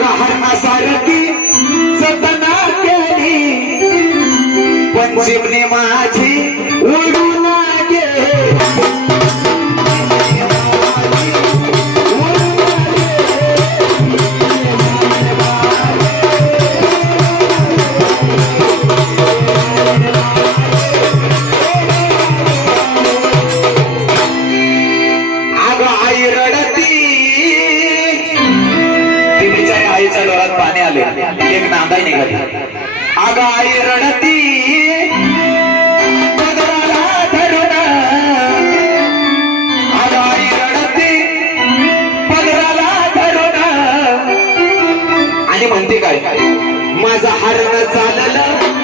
अग हरणासारखी केली. पण चिमणी माझी गाणे आले एक नांदाई निघाली अग आई रडती. आणि म्हणते काय? माझा हरण चाललं.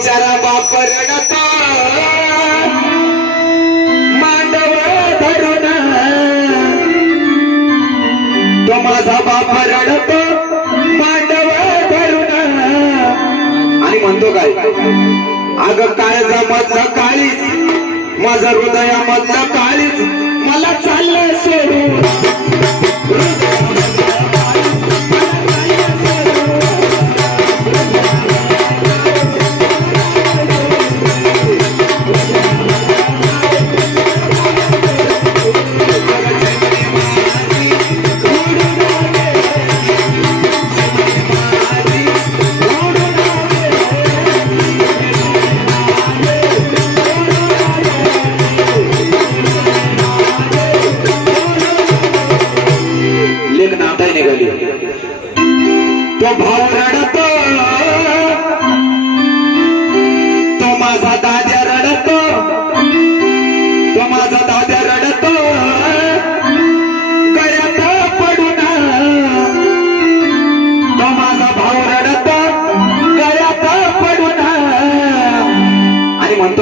बिचारा बाप रडतो मांडव धरून. तो माझा बाप रडतो मांडव धरून. आणि म्हणतो काय? अग काळजा मधलं काळीच माझं हृदयामधलं काळीच मला चाललं सोडून.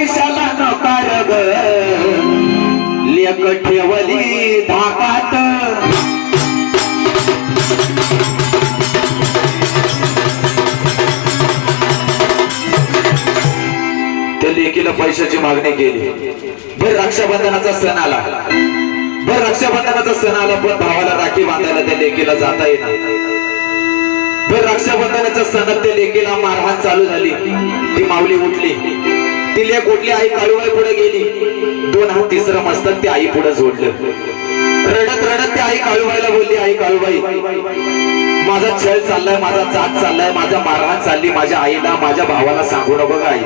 पैशाला नकार ग. लेक ठेवली धाकात. त्या लेकीला पैशाची मागणी केली. बर रक्षाबंधनाचा सण आला. बर रक्षाबंधनाचा सण आला पण भावाला राखी बांधायला त्या लेकीला जाता येणार बर रक्षाबंधनाच्या सणात त्या लेकीला मारहाण चालू झाली. ती माऊली उठली. ती कुठली आई काळूबाई पुढे गेली. दोन हात तिसरं मस्तक ते आई पुढे जोडलं. रडत रडत ते आई काळूबाईला बोलली आई काळूबाई माझा छळ चाललाय माझा जात चाललाय माझा मारहाण चालली माझ्या आईला माझ्या भावाला सांगू नको आई?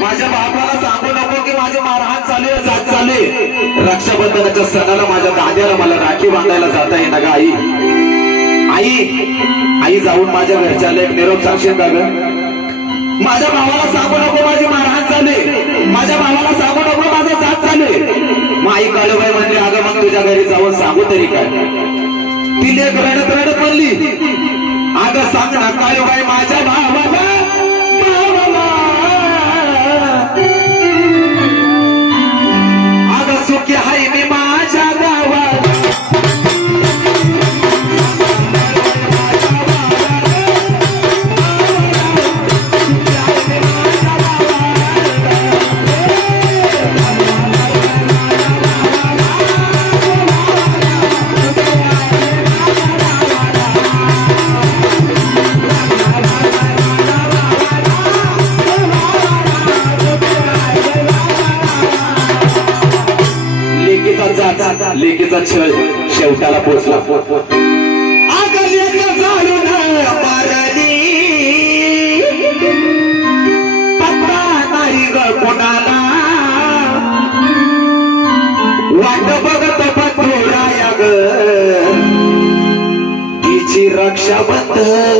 माझ्या बापाला सांगू नको की माझे मारहाण चालू आहे जात चालू आहे. रक्षाबंधनाच्या सणाला माझ्या दाद्याला मला राखी बांधायला जाता येईना का आई? आई आई जाऊन माझ्या घरच्याला एक निरोप सांगशील का माझ्या भावाला सांगू नको माझी महाराज झाले. माझ्या भावाला सांगू नको माझा जात चालू माई कालोबाई म्हणले अगं मग तुझ्या घरी जाऊन सांगू तरी काय? तिने रडत रडत म्हणली अगं सांग ना काळूबाई माझ्या भावाला जात छळ शेवटाला पोचला पत्ता कोणाला. वाट बघत पटोराया ग तिची रक्षा बंधनाला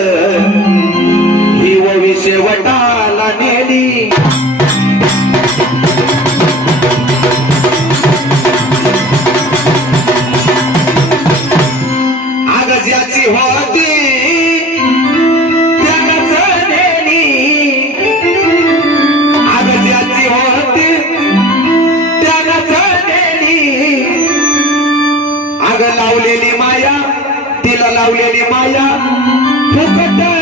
Look at that.